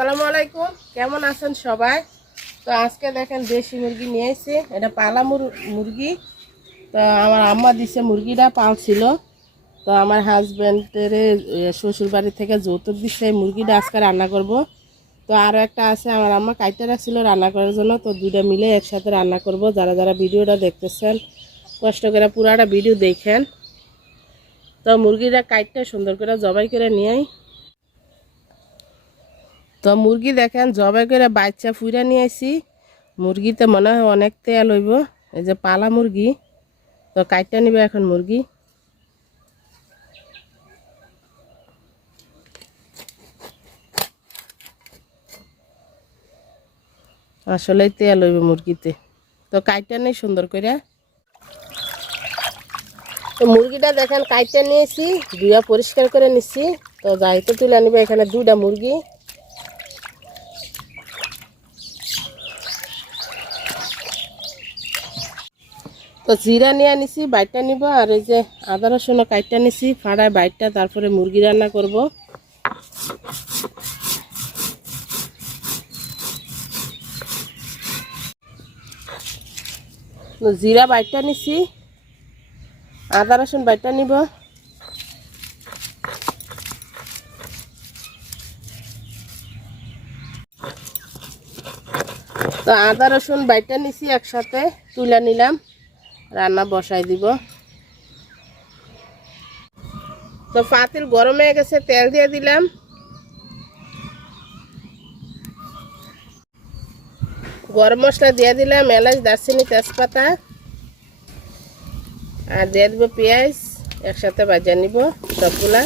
আসসালামু আলাইকুম। কেমন আছেন সবাই? তো আজকে দেখেন দেশি মুরগি নিয়ে এসে এটা পালা মুর- মুরগি। তো আমার আম্মা দিছে মুরগিটা পালছিল তো আমার হাজব্যান্ডের শ্বশুরবাড়ি থেকে যৌতুক দিচ্ছে মুরগিটা আজকে রান্না করব। তো আরও একটা আছে, আমার আম্মা কাইটে রাখছিল রান্না করার জন্য। তো দুইটা মিলে একসাথে রান্না করব। যারা যারা ভিডিওটা দেখতেছেন, কষ্ট করে পুরাটা ভিডিও দেখেন। তো মুরগিটা কাইটটা সুন্দর করে জবাই করে নিয়ে আই। তো মুরগি দেখেন, জবাই করে বাচ্চা ফুইরা নিয়ে আসি মুরগিতে মনে হয় অনেক তেল হইব। এই যে পালা মুরগি, তো কাইটটা নিবে এখন মুরগি। আসলে তেল হইব মুরগিতে। তো কাইটটা নেই সুন্দর করে তো মুরগিটা দেখেন, কাইটটা নিয়েছি দুইয়া পরিষ্কার করে নিচ্ছি তো যাইতে তুলে নিবে এখানে দুইটা মুরগি। তো জিরা নিয়ে নিছি বাইটটা নিব, আর এই যে আদা রসুন কাইটটা নিছি ফাড়ায় বাইটটা, তারপরে মুরগি রান্না করব। জিরা বাইটটা নিছি, আদা রসুন বাইটটা নিব। তো আদা রসুন বাইটটা নিছি একসাথে, তুলে নিলাম। রান্না বসাই দিব। তো পাতিল গরম হয়ে গেছে, তেল দিয়ে দিলাম। গরম মশলা দিয়ে দিলাম, এলাচ, দারচিনি, তেজপাতা। আর দিয়ে দিব পেঁয়াজ, একসাথে বাজা নিব সবগুলা।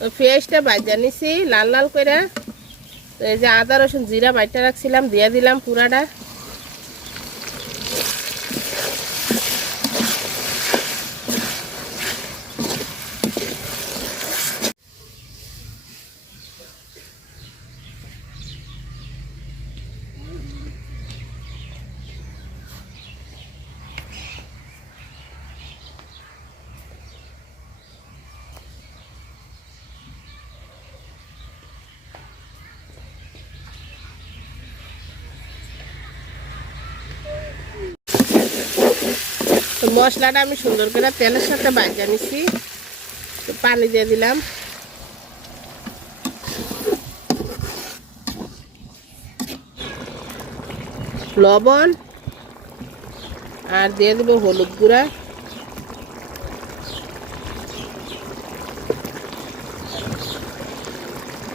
তো পেঁয়াজটা বাজা নিছি লাল লাল করে এই যে আদা রসুন জিরা বাইটা রাখছিলাম, দিয়ে দিলাম পুরাটা। তো মশলাটা আমি সুন্দর করে তেলের সাথে বাজা নিছি। তো পানি দিয়ে দিলাম। লবণ আর দিয়ে দেবো হলুদ গুঁড়া।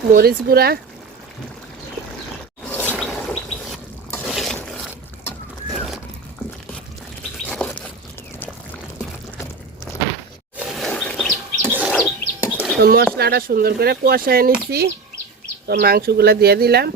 মরিচ গুঁড়া। তো মশলাটা সুন্দর করে কষায় নিছি। তো মাংসগুলো দিয়ে দিলাম।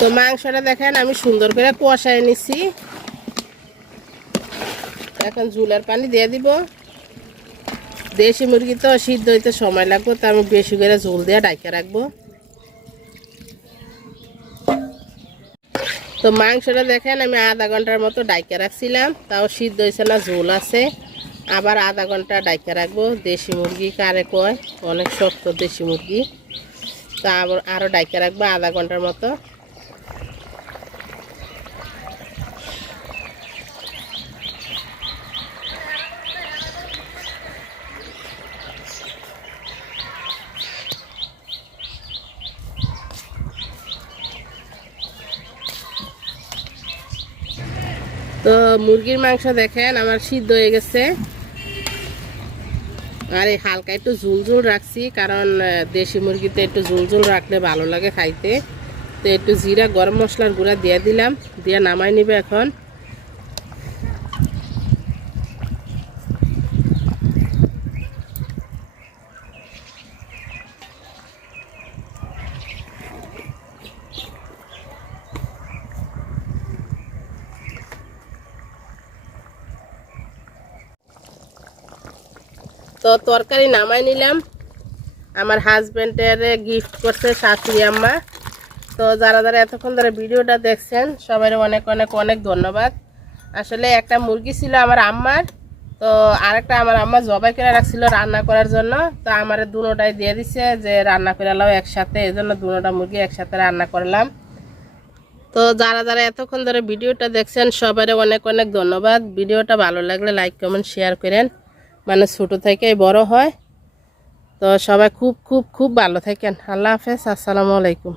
তো মাংসটা দেখেন, আমি সুন্দর করে কষায় নিছি। এখন ঝুলার পানি দিয়ে দিব। দেশি মুরগি তো সিদ্ধ হইতে সময় লাগবে, তো আমি বেশি করে ঝোল দিয়ে ডাইকে রাখব। তো মাংসটা দেখেন, আমি আধা ঘণ্টার মতো ডাইকে রাখছিলাম, তাও সিদ্ধ হয়েছে না, ঝোল আছে। আবার আধা ঘণ্টা ডাইকে রাখব। দেশি মুরগি কারে কয়? অনেক শক্ত দেশি মুরগি। তা আবার আরও ডাইকে রাখব আধা ঘণ্টার মতো। তো মুরগির মাংস দেখেন, আমার সিদ্ধ হয়ে গেছে। আর এই হালকা একটু ঝুল ঝুল রাখছি, কারণ দেশি মুরগিতে একটু ঝুল ঝুল রাখলে ভালো লাগে খাইতে। তো একটু জিরা, গরম মশলার গুঁড়া দিয়ে দিলাম, দিয়ে নামাই নিবে এখন। তো তরকারি নামাই নিলাম। আমার হাজব্যান্ডের গিফট করছে শাশুড়ি আম্মা। তো যারা যারা এতক্ষণ ধরে ভিডিওটা দেখছেন সবাই অনেক অনেক অনেক ধন্যবাদ। আসলে একটা মুরগি ছিল আমার আম্মার, তো আরেকটা আমার আম্মা জবাই করে রাখছিল রান্না করার জন্য। তো আমার দুটোটাই দিয়ে দিছে যে রান্না করে নাও একসাথে, এই জন্য দুটোটা মুরগি একসাথে রান্না করলাম। তো যারা যারা এতক্ষণ ধরে ভিডিওটা দেখছেন সবাই অনেক অনেক ধন্যবাদ। ভিডিওটা ভালো লাগলে লাইক কমেন্ট শেয়ার করেন। মানে ছোটো থেকেই বড় হয়। তো সবাই খুব খুব খুব ভালো থাকেন। আল্লাহ হাফেজ। আসসালামু আলাইকুম।